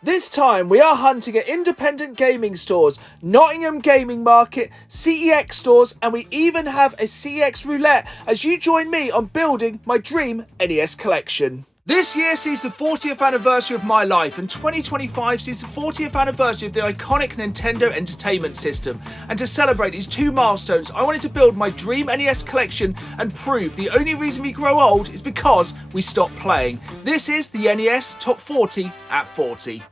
This time we are hunting at independent gaming stores, Nottingham Gaming Market, CEX stores, and we even have a CEX roulette as you join me on building my dream NES collection. This year sees the 40th anniversary of my life, and 2025 sees the 40th anniversary of the iconic Nintendo Entertainment System. And to celebrate these two milestones, I wanted to build my dream NES collection and prove the only reason we grow old is because we stop playing. This is the NES Top 40 at 40.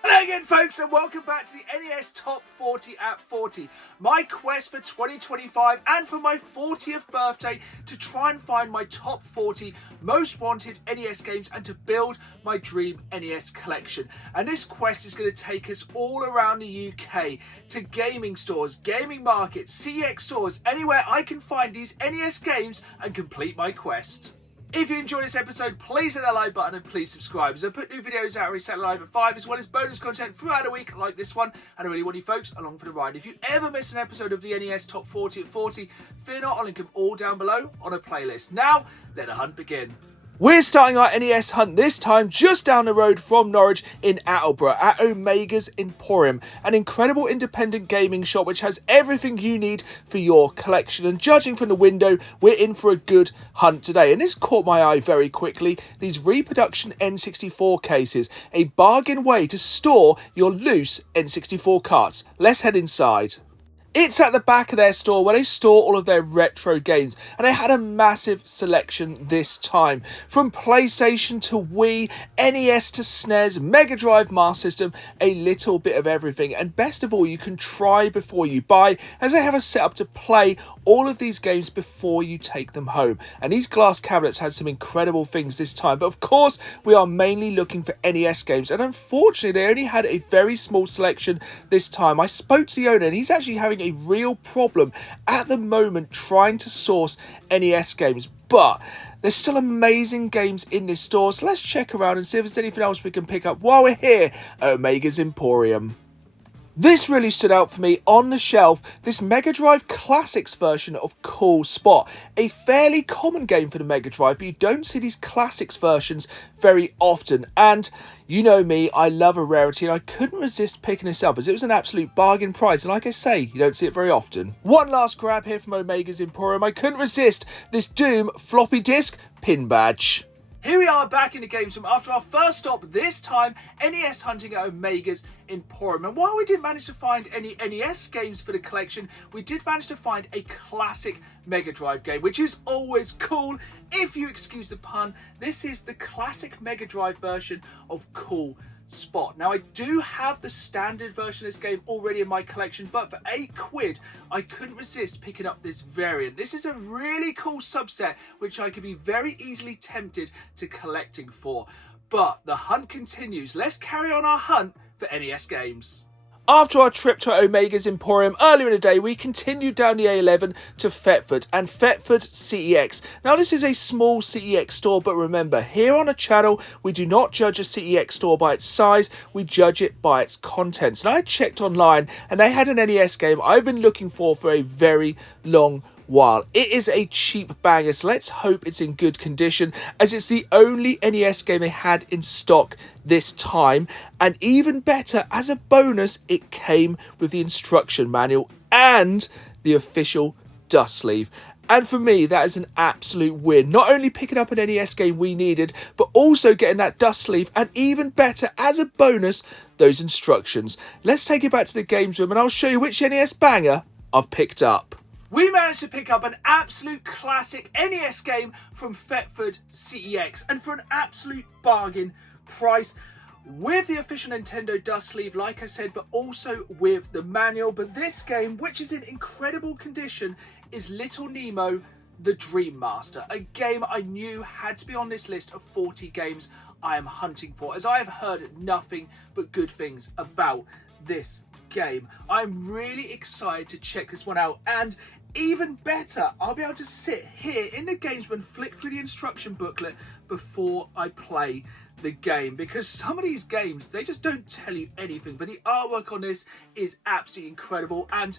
Hello again folks, and welcome back to the NES Top 40 at 40. My quest for 2025 and for my 40th birthday to try and find my top 40 most wanted NES games and to build my dream NES collection. And this quest is going to take us all around the UK to gaming stores, gaming markets, CEX stores, anywhere I can find these NES games and complete my quest. If you enjoyed this episode, please hit that like button and please subscribe, as I put new videos out every Saturday live at 5, as well as bonus content throughout the week like this one, and I really want you folks along for the ride. If you ever miss an episode of the NES Top 40 at 40, fear not, I'll link them all down below on a playlist. Now, let the hunt begin. We're starting our NES hunt this time just down the road from Norwich in Attleborough at Omegas Emporium, an incredible independent gaming shop which has everything you need for your collection. And judging from the window, we're in for a good hunt today. And this caught my eye very quickly, these reproduction N64 cases, a bargain way to store your loose N64 carts. Let's head inside. It's at the back of their store where they store all of their retro games, and they had a massive selection this time. From PlayStation to Wii, NES to SNES, Mega Drive, Master System, a little bit of everything. And best of all, you can try before you buy, as they have a setup to play all of these games before you take them home. And these glass cabinets had some incredible things this time, but of course we are mainly looking for NES games, and unfortunately they only had a very small selection this time. I spoke to the owner and he's actually having a real problem at the moment trying to source NES games, but there's still amazing games in this store, so let's check around and see if there's anything else we can pick up while we're here at Omegas Emporium. This really stood out for me on the shelf, this Mega Drive Classics version of Cool Spot. A fairly common game for the Mega Drive, but you don't see these Classics versions very often. And you know me, I love a rarity, and I couldn't resist picking this up as it was an absolute bargain price. And like I say, you don't see it very often. One last grab here from Omegas Emporium. I couldn't resist this Doom floppy disk pin badge. Here we are back in the games room after our first stop, this time NES hunting at Omegas Emporium. And while we didn't manage to find any NES games for the collection, we did manage to find a classic Mega Drive game, which is always cool, if you excuse the pun. This is the classic Mega Drive version of Cool Spot. Now, I do have the standard version of this game already in my collection, but for £8 I couldn't resist picking up this variant. This is a really cool subset which I could be very easily tempted to collecting for. But the hunt continues. Let's carry on our hunt for NES games. After our trip to Omegas Emporium earlier in the day, we continued down the A11 to Fetford and Fetford CEX. Now, this is a small CEX store, but remember, here on the channel, we do not judge a CEX store by its size, we judge it by its contents. And I checked online, and they had an NES game I've been looking for a very long while. It is a cheap banger, so let's hope it's in good condition, as it's the only NES game they had in stock this time. And even better, as a bonus, it came with the instruction manual and the official dust sleeve. And for me, that is an absolute win. Not only picking up an NES game we needed, but also getting that dust sleeve, and even better, as a bonus, those instructions. Let's take it back to the games room and I'll show you which NES banger I've picked up. We managed to pick up an absolute classic NES game from Fetford CEX, and for an absolute bargain price, with the official Nintendo dust sleeve, like I said, but also with the manual. But this game, which is in incredible condition, is Little Nemo, the Dream Master, a game I knew had to be on this list of 40 games I am hunting for, as I have heard nothing but good things about this game. I'm really excited to check this one out, and even better, I'll be able to sit here in the games and flick through the instruction booklet before I play the game, because some of these games, they just don't tell you anything, but the artwork on this is absolutely incredible, and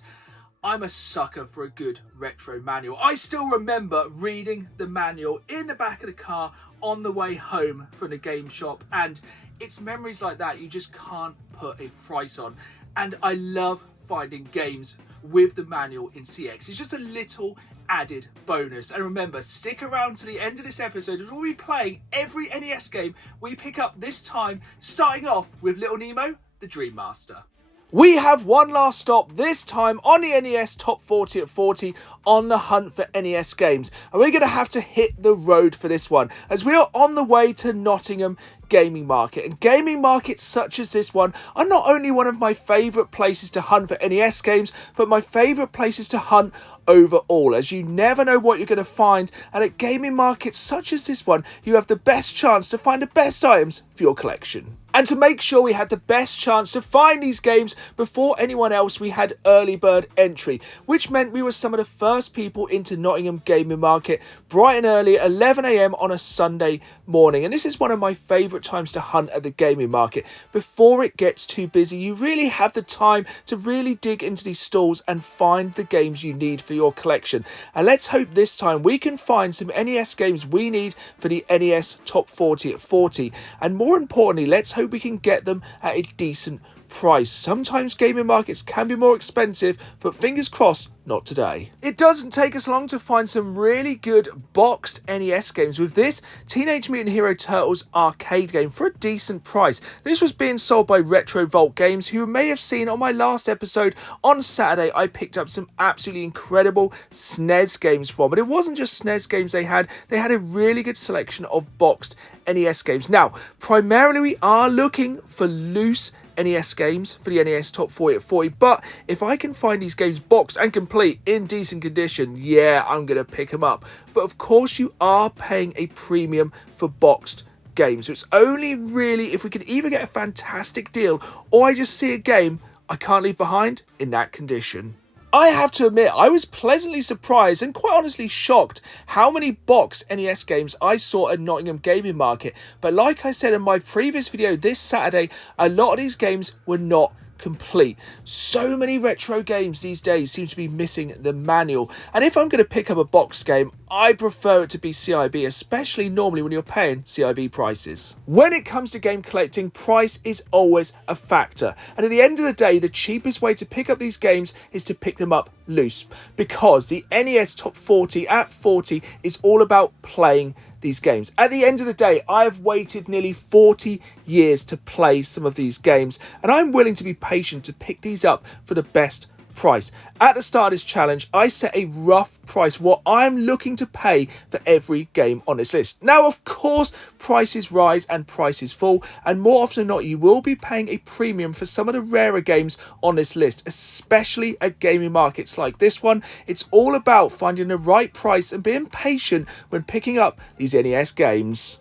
I'm a sucker for a good retro manual. I still remember reading the manual in the back of the car on the way home from the game shop, and it's memories like that you just can't put a price on. And I love finding games with the manual in CX. It's just a little added bonus. And remember, stick around to the end of this episode as we'll be playing every NES game we pick up this time, starting off with Little Nemo, the Dream Master. We have one last stop, this time on the NES Top 40 at 40 on the hunt for NES games. And we're going to have to hit the road for this one, as we are on the way to Nottingham gaming market. And gaming markets such as this one are not only one of my favourite places to hunt for NES games, but my favourite places to hunt overall, as you never know what you're going to find, and at gaming markets such as this one you have the best chance to find the best items for your collection. And to make sure we had the best chance to find these games before anyone else, we had early bird entry, which meant we were some of the first people into Nottingham gaming market bright and early at 11 AM on a Sunday morning. And this is one of my favourite times to hunt at the gaming market. Before it gets too busy, you really have the time to really dig into these stalls and find the games you need for your collection. And let's hope this time we can find some NES games we need for the NES Top 40 at 40. And more importantly, let's hope we can get them at a decent price. Sometimes gaming markets can be more expensive, but fingers crossed, not today. It doesn't take us long to find some really good boxed NES games with this Teenage Mutant Hero Turtles arcade game for a decent price. This was being sold by Retro Vault Games, who you may have seen on my last episode on Saturday. I picked up some absolutely incredible SNES games from, but it wasn't just SNES games they had a really good selection of boxed NES games. Now, primarily we are looking for loose NES games for the NES Top 40 at 40, but if I can find these games boxed and complete in decent condition, yeah, I'm going to pick them up. But of course you are paying a premium for boxed games, so it's only really if we can either get a fantastic deal or I just see a game I can't leave behind in that condition. I have to admit, I was pleasantly surprised and quite honestly shocked how many boxed NES games I saw at Nottingham Gaming Market. But like I said in my previous video this Saturday, a lot of these games were not complete. So many retro games these days seem to be missing the manual, and if I'm going to pick up a boxed game, I prefer it to be CIB, especially normally when you're paying CIB prices. When it comes to game collecting, price is always a factor, and at the end of the day, the cheapest way to pick up these games is to pick them up loose, because the NES Top 40 at 40 is all about playing these games. At the end of the day, I've waited nearly 40 years to play some of these games, and I'm willing to be patient to pick these up for the best price. At the start of this challenge, I set a rough price, what I'm looking to pay for every game on this list. Now, of course, prices rise and prices fall, and more often than not, you will be paying a premium for some of the rarer games on this list, especially at gaming markets like this one. It's all about finding the right price and being patient when picking up these NES games.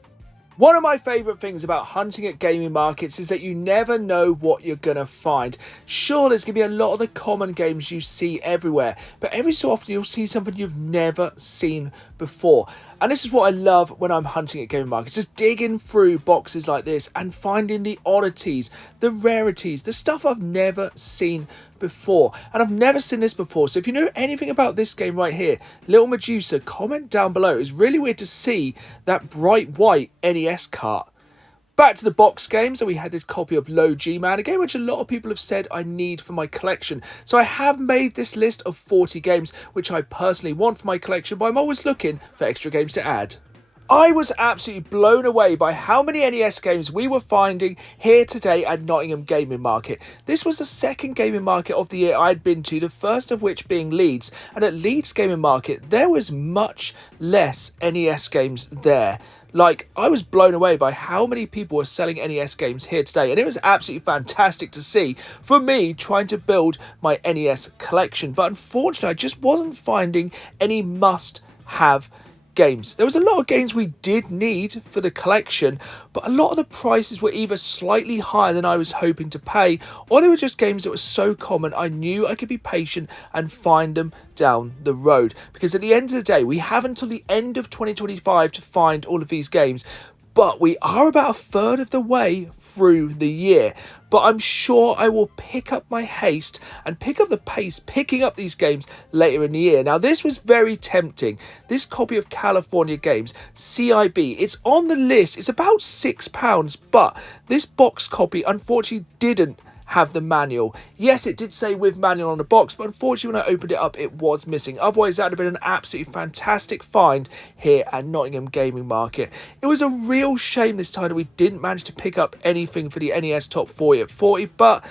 One of my favourite things about hunting at gaming markets is that you never know what you're going to find. Sure, there's going to be a lot of the common games you see everywhere, but every so often you'll see something you've never seen before. And this is what I love when I'm hunting at gaming markets, just digging through boxes like this and finding the oddities, the rarities, the stuff I've never seen before. And I've never seen this before, so if you know anything about this game right here, Little Medusa, comment down below. It's really weird to see that bright white NES cart. Back to the box games, so we had this copy of Low G-Man, a game which a lot of people have said I need for my collection. So I have made this list of 40 games which I personally want for my collection, but I'm always looking for extra games to add. I was absolutely blown away by how many NES games we were finding here today at Nottingham Gaming Market. This was the second gaming market of the year I'd been to, the first of which being Leeds. And at Leeds Gaming Market, there was much less NES games there. Like, I was blown away by how many people were selling NES games here today, and it was absolutely fantastic to see for me trying to build my NES collection. But unfortunately, I just wasn't finding any must-have games. There was a lot of games we did need for the collection, but a lot of the prices were either slightly higher than I was hoping to pay, or they were just games that were so common I knew I could be patient and find them down the road. Because at the end of the day, we have until the end of 2025 to find all of these games. but we are about a third of the way through the year. But I'm sure I will pick up my haste and pick up the pace picking up these games later in the year. Now, this was very tempting. This copy of California Games, CIB, it's on the list. It's about £6, but this box copy unfortunately didn't have the manual. Yes, it did say with manual on the box, but unfortunately when I opened it up, it was missing. Otherwise, that would have been an absolutely fantastic find here at Nottingham Gaming Market. It was a real shame this time that we didn't manage to pick up anything for the NES Top 40 at 40, but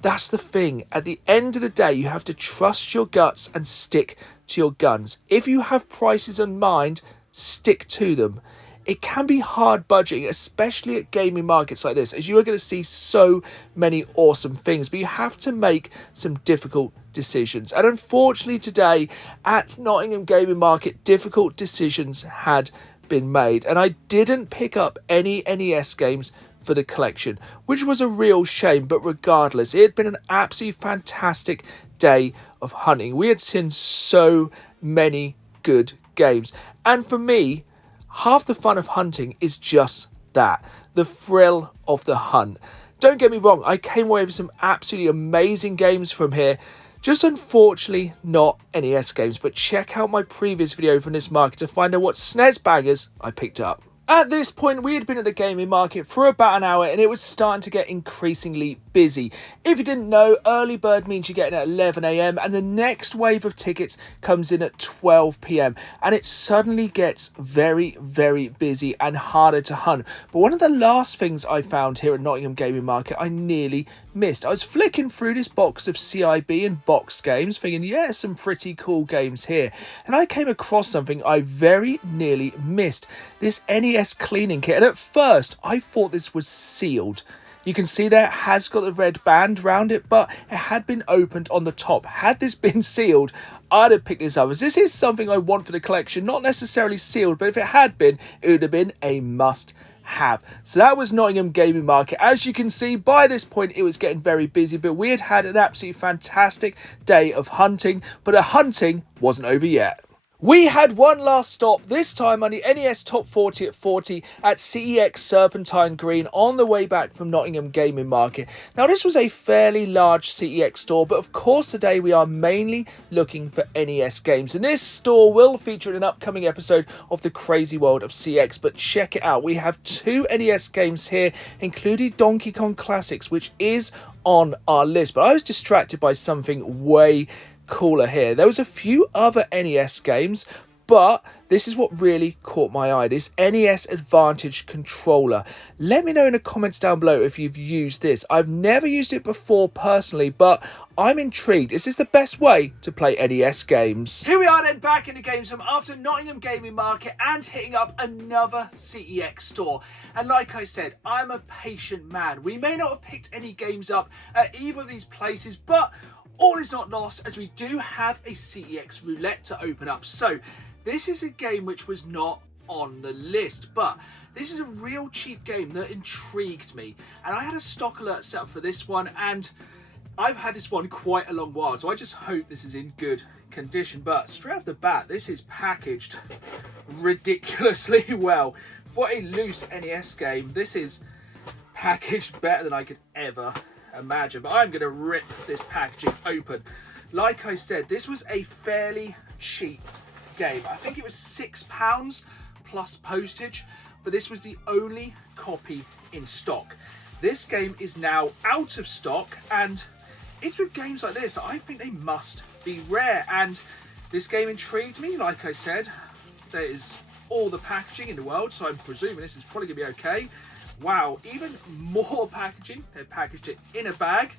that's the thing. At the end of the day, you have to trust your guts and stick to your guns. If you have prices in mind, stick to them. It can be hard budgeting, especially at gaming markets like this, as you are going to see so many awesome things, but you have to make some difficult decisions. And unfortunately today at Nottingham Gaming Market, difficult decisions had been made, and I didn't pick up any NES games for the collection, which was a real shame. But regardless, it had been an absolutely fantastic day of hunting. We had seen so many good games, and for me, half the fun of hunting is just that, the thrill of the hunt. Don't get me wrong, I came away with some absolutely amazing games from here, just unfortunately not NES games. But check out my previous video from this market to find out what SNES bangers I picked up. At this point, we had been at the gaming market for about an hour and it was starting to get increasingly busy. If you didn't know, early bird means you're getting at 11 AM and the next wave of tickets comes in at 12 PM and it suddenly gets very, very busy and harder to hunt. But one of the last things I found here at Nottingham Gaming Market, I nearly missed. I was flicking through this box of CIB and boxed games thinking, yeah, some pretty cool games here. And I came across something I very nearly missed. This NES cleaning kit, and at first I thought this was sealed. You can see there it has got the red band around it, but it had been opened on the top. Had this been sealed, I'd have picked this up, as this is something I want for the collection, not necessarily sealed, but if it had been, it would have been a must have. So that was Nottingham Gaming Market. As you can see, by this point it was getting very busy, but we had had an absolutely fantastic day of hunting, but the hunting wasn't over yet. We had one last stop, this time on the NES Top 40 at 40 at CEX Serpentine Green on the way back from Nottingham Gaming Market. Now this was a fairly large CEX store, but of course today we are mainly looking for NES games. And this store will feature in an upcoming episode of the Crazy World of CX, but check it out. We have 2 NES games here, including Donkey Kong Classics, which is on our list, but I was distracted by something way cooler here. There was a few other NES games, but this is what really caught my eye, this NES Advantage controller. Let me know in the comments down below if you've used this. I've never used it before personally, but I'm intrigued. Is this the best way to play NES games? Here we are then, back in the games room after Nottingham Gaming Market and hitting up another CEX store. And like I said, I'm a patient man. We may not have picked any games up at either of these places, but all is not lost, as we do have a CEX roulette to open up. So this is a game which was not on the list, but this is a real cheap game that intrigued me. And I had a stock alert set up for this one, and I've had this one quite a long while, so I just hope this is in good condition. But straight off the bat, this is packaged ridiculously well. For a loose NES game, this is packaged better than I could ever imagine. But I'm going to rip this packaging open. Like I said, this was a fairly cheap game. I think it was £6 plus postage, but this was the only copy in stock. This game is now out of stock, and it's with games like this, I think they must be rare. And this game intrigued me. Like I said, there is all the packaging in the world, so I'm presuming this is probably going to be okay. Wow, even more packaging. They packaged it in a bag.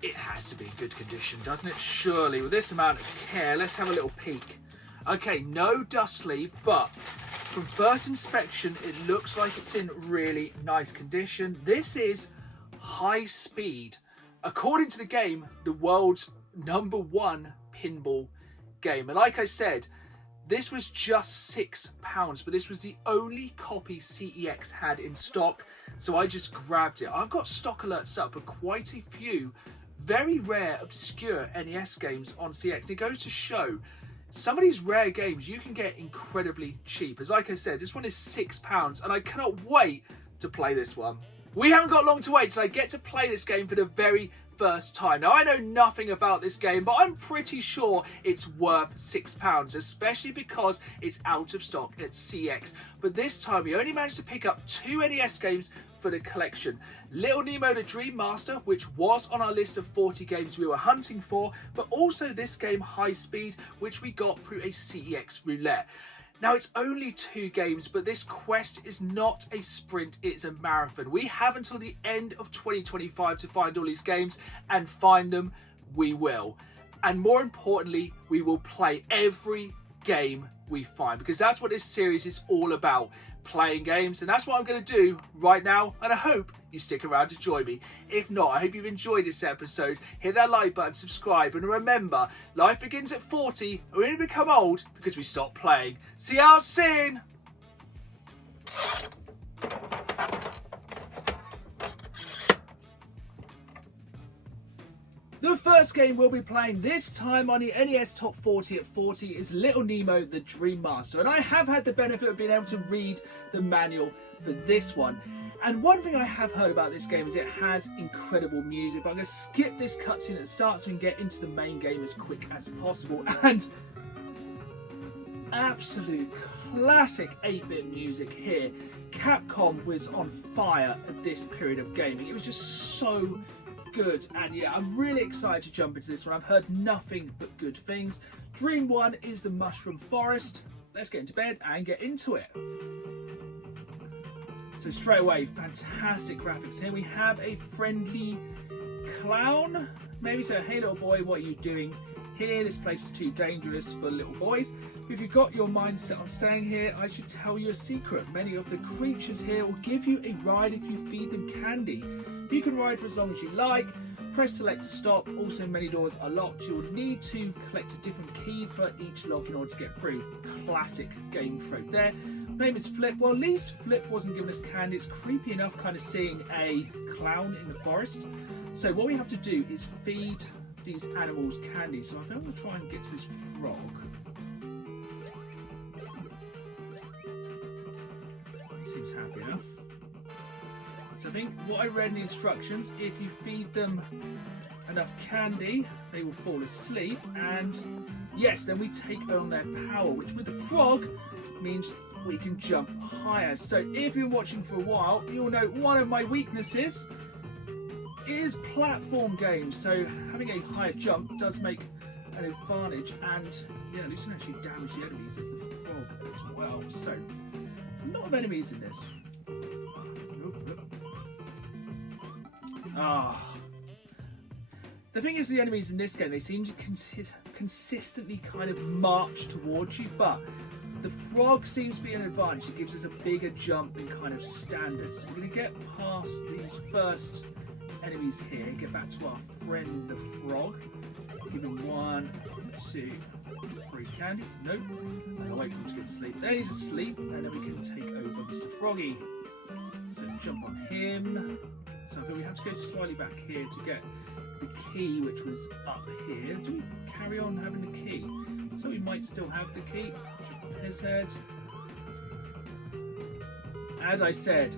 It has to be in good condition, doesn't it? Surely, with this amount of care. Let's have a little peek. Okay, no dust sleeve, but from first inspection, it looks like it's in really nice condition. This is Highspeed. According to the game, the world's #1 pinball game. And like I said, this was just £6, but this was the only copy CEX had in stock, so I just grabbed it. I've got stock alerts up for quite a few very rare, obscure NES games on CEX. It goes to show some of these rare games you can get incredibly cheap. As like I said, this one is £6 and I cannot wait to play this one. We haven't got long to wait till I get to play this game for the very first time. Now I know nothing about this game, but I'm pretty sure it's worth £6, especially because it's out of stock at CEX. But this time we only managed to pick up 2 NES games for the collection. Little Nemo the Dream Master, which was on our list of 40 games we were hunting for, but also this game Highspeed, which we got through a CEX roulette. Now it's only 2 games, but this quest is not a sprint, it's a marathon. We have until the end of 2025 to find all these games, and find them we will. And more importantly, we will play every game we find, because that's what this series is all about, playing games. And that's what I'm going to do right now, and I hope you stick around to join me. If not, I hope you've enjoyed this episode. Hit that like button, subscribe, and remember, life begins at 40 and we only become old because we stop playing. See you soon. The first game we'll be playing this time on the NES Top 40 at 40 is Little Nemo the Dream Master. And I have had the benefit of being able to read the manual for this one. And one thing I have heard about this game is it has incredible music. But I'm going to skip this cutscene at the start so we can get into the main game as quick as possible. And absolute classic 8-bit music here. Capcom was on fire at this period of gaming. It was just so good, and yeah, I'm really excited to jump into this one. I've heard nothing but good things. Dream 1 is the Mushroom Forest. Let's get into bed and get into it. So straight away, fantastic graphics here. We have a friendly clown, maybe. So, hey little boy, what are you doing here? This place is too dangerous for little boys. If you've got your mind set on staying here, I should tell you a secret. Many of the creatures here will give you a ride if you feed them candy. You can ride for as long as you like. Press select to stop. Also, many doors are locked. You will need to collect a different key for each lock in order to get through. Classic game trope there. Name is Flip. Well, at least Flip wasn't giving us candy. It's creepy enough kind of seeing a clown in the forest. So what we have to do is feed these animals candy. So I think I'm going to try and get to this frog. Seems happy enough. So I think what I read in the instructions, if you feed them enough candy, they will fall asleep, and yes, then we take on their power, which with the frog means we can jump higher. So if you're watching for a while, you'll know one of my weaknesses is platform games. So having a higher jump does make an advantage, and yeah, at least you can actually damage the enemies as the frog as well. So a lot of enemies in this. The thing is, the enemies in this game, they seem to consistently kind of march towards you, but the frog seems to be an advantage. It gives us a bigger jump than kind of standard. So we're going to get past these first enemies here, get back to our friend the frog, give him 1, 2, 3 candies. Nope. I'll wait for him to get to sleep. Then he's asleep, and then we can take over Mr. Froggy. So jump on him. So I think we have to go slightly back here to get the key, which was up here. Do we carry on having the key? So we might still have the key. Jump on his head. As I said,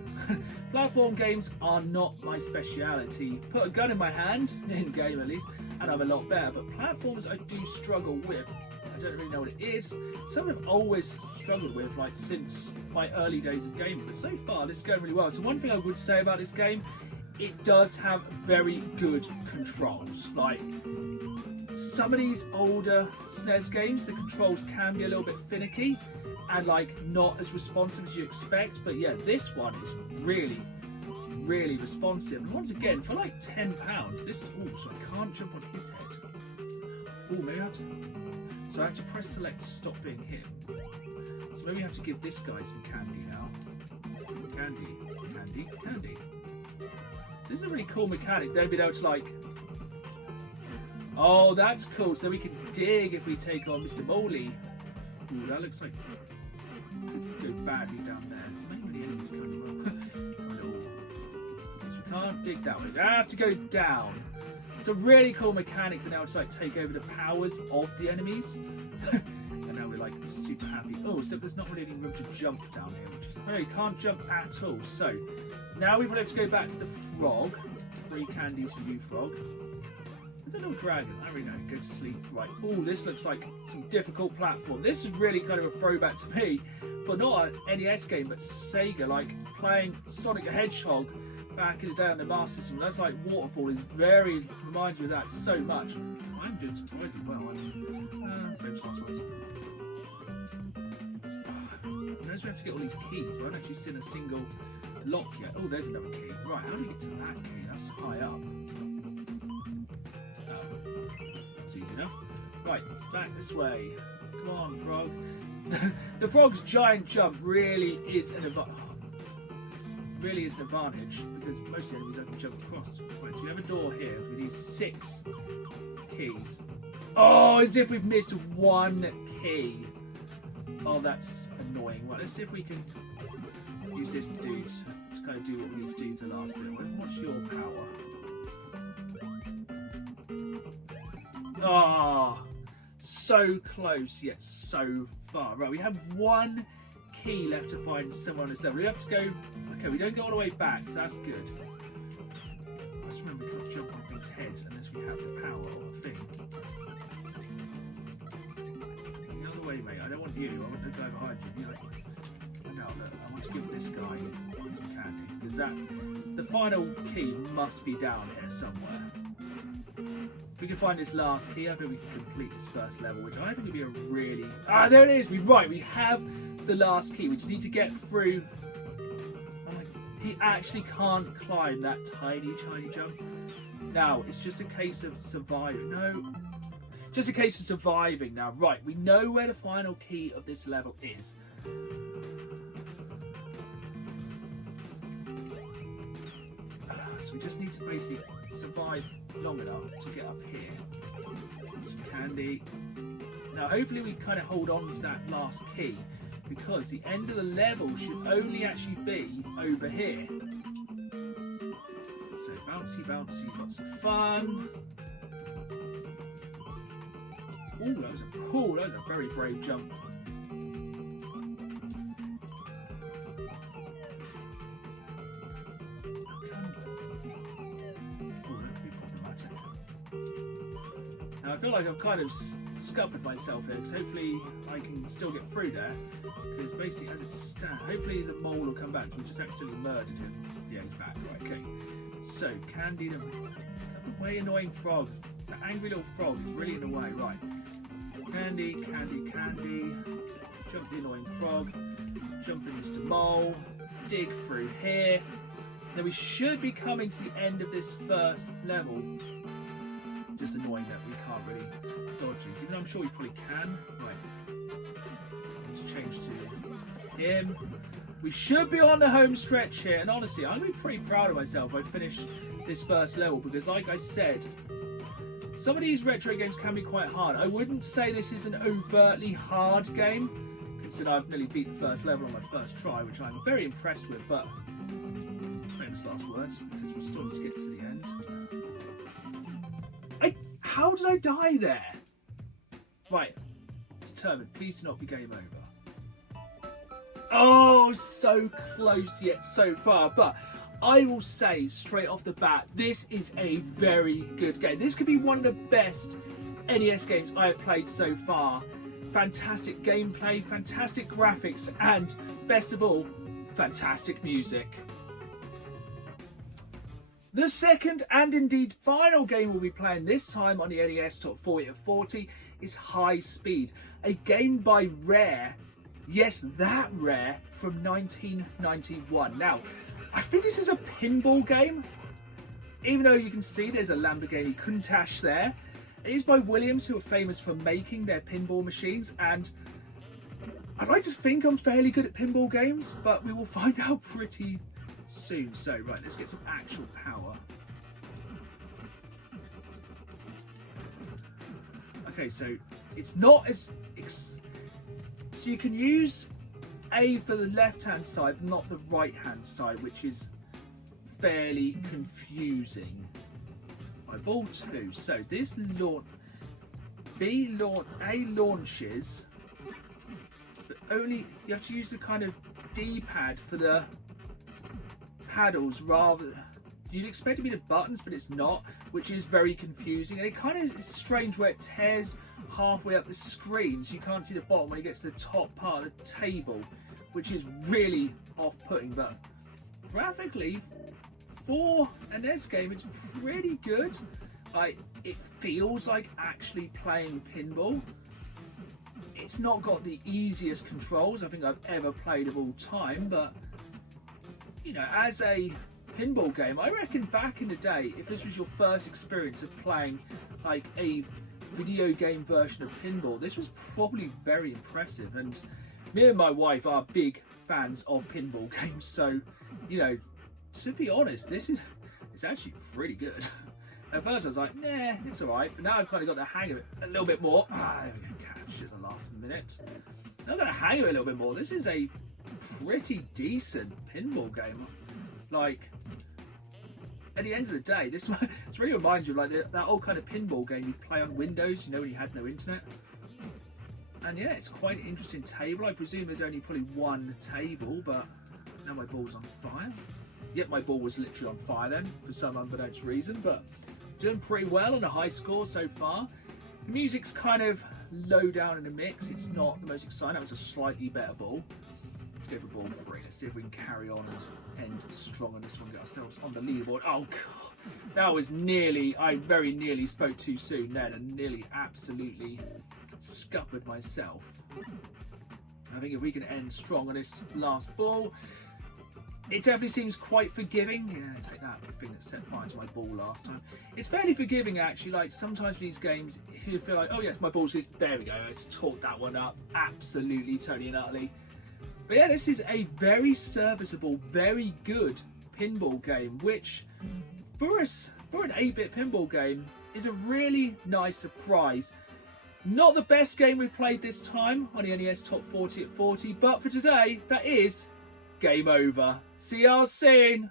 platform games are not my speciality. Put a gun in my hand, in game at least, and I'm a lot better. But platforms I do struggle with. I don't really know what it is. Something I've always struggled with, like since my early days of gaming. But so far, this is going really well. So one thing I would say about this game, it does have very good controls. Like some of these older SNES games, the controls can be a little bit finicky and like not as responsive as you expect. But yeah, this one is really, really responsive. And once again, for like £10, this. Oh, so I can't jump on his head. Oh, maybe I have to. So I have to press select to stop being him. So maybe I have to give this guy some candy now. Candy, candy, candy. So this is a really cool mechanic. Then being able to like. Oh, that's cool. So we can dig if we take on Mr. Moley. Ooh, that looks like could go badly down there. There's many enemies coming up. So we can't dig that way. We have to go down. It's a really cool mechanic being able to like take over the powers of the enemies. like super happy. Oh, so there's not really any room to jump down here. Oh, you can't jump at all. So now we probably have to go back to the frog. 3 candies for you, frog. There's a little dragon. I really know. Go to sleep. Right. Oh, this looks like some difficult platform. This is really kind of a throwback to me for not an NES game, but Sega, like playing Sonic the Hedgehog back in the day on the Master System. That's like Waterfall is very reminds me of that so much. I'm doing surprisingly well. Famous last words. I notice we have to get all these keys. We haven't actually seen a single lock yet. Oh, there's another key. Right, how do we get to that key? That's high up. That's easy enough. Right, back this way. Come on, frog. The frog's giant jump really is an advantage. Because most of the enemies I can jump across. Right, so we have a door here. We need 6 keys. Oh, as if we've missed 1 key. Oh, that's annoying. Well, let's see if we can use this dude to kind of do what we need to do for the last bit. What's your power? Ah, oh, so close yet so far. Right, we have 1 key left to find somewhere on this level. We have to go. Okay, we don't go all the way back, so that's good. Let's remember we can't jump on things' heads unless we have the power or the thing. The other way, mate. I don't want you. I want the guy behind you. No, look, I want to give this guy some candy because the final key must be down here somewhere. If we can find this last key, I think we can complete this first level, which I think would be a really... Ah, there it is! We have the last key. We just need to get through... Oh my... He actually can't climb that tiny jump. Now, it's just a case of surviving. No. Just a case of surviving now. Right, we know where the final key of this level is. So we just need to basically survive long enough to get up here. Some candy. Now hopefully we kind of hold on to that last key because the end of the level should only actually be over here. So bouncy, lots of fun. Oh, that was a very brave jump. Now I feel like I've kind of scuppered myself here because hopefully I can still get through there because basically as it stands, hopefully the mole will come back. We just accidentally murdered him. Yeah, he's back. Right, okay. So, candy, the way annoying frog. The angry little frog is really in the way. Right. Candy. Jump the annoying frog. Jump in Mr. Mole. Dig through here. Then we should be coming to the end of this first level. Just annoying that we can't really dodge these, even though I'm sure we probably can. Right. Let's change to him. We should be on the home stretch here, and honestly, I'm going to be pretty proud of myself. I finished this first level because, like I said, some of these retro games can be quite hard. I wouldn't say this is an overtly hard game, considering I've nearly beat the first level on my first try, which I'm very impressed with, but famous last words, because we still need to get to the end. How did I die there? Right, determined, please do not be game over. Oh, so close yet so far, but I will say straight off the bat, this is a very good game. This could be one of the best NES games I have played so far. Fantastic gameplay, fantastic graphics, and best of all, fantastic music. The second and indeed final game we'll be playing this time on the NES Top 40 of 40 is Highspeed, a game by Rare. Yes, that Rare, from 1991. Now, I think this is a pinball game, even though you can see there's a Lamborghini Countach there. It is by Williams, who are famous for making their pinball machines, and I'd like to think I'm fairly good at pinball games, but we will find out pretty soon. So, right, let's get some actual power. Okay, so it's not as... So you can use A for the left-hand side, but not the right-hand side, which is fairly confusing. Ball 2. So this A launches you have to use the kind of D-pad for the paddles rather. You'd expect it to be the buttons, but it's not, which is very confusing. And it kind of is strange where it tears halfway up the screen, so you can't see the bottom when it gets to the top part of the table, which is really off-putting. But graphically, for a NES game, it's pretty good. Like, it feels like actually playing pinball. It's not got the easiest controls I think I've ever played of all time, but you know, as a pinball game, I reckon back in the day, if this was your first experience of playing like a video game version of pinball, this was probably very impressive. And me and my wife are big fans of pinball games, so you know, to be honest, it's actually pretty good. At first I was like, nah, it's alright, but now I've kind of got the hang of it a little bit more. There we go, catch at the last minute. Now I've got the hang of it a little bit more. This is a pretty decent pinball game. Like, at the end of the day, this really reminds me of like that old kind of pinball game you play on Windows, you know, when you had no internet. And yeah, it's quite an interesting table. I presume there's only probably one table, but now my ball's on fire. Yep, my ball was literally on fire then, for some unbeknownst reason, but doing pretty well on a high score so far. The music's kind of low down in the mix. It's not the most exciting. That was a slightly better ball. Let's go for ball 3. Let's see if we can carry on and end strong on this one, get ourselves on the leaderboard. Oh god, that was nearly, I very nearly spoke too soon then and nearly absolutely scuppered myself. I think if we can end strong on this last ball, it definitely seems quite forgiving. Yeah, take that thing that set fire to my ball last time. It's fairly forgiving actually. Like sometimes these games, you feel like, oh yes, my ball's good. There we go. Let's talk that one up. Absolutely, totally and utterly. But yeah, this is a very serviceable, very good pinball game, which for an 8-bit pinball game is a really nice surprise. Not the best game we've played this time on the NES Top 40 at 40, but for today, that is game over. See y'all soon.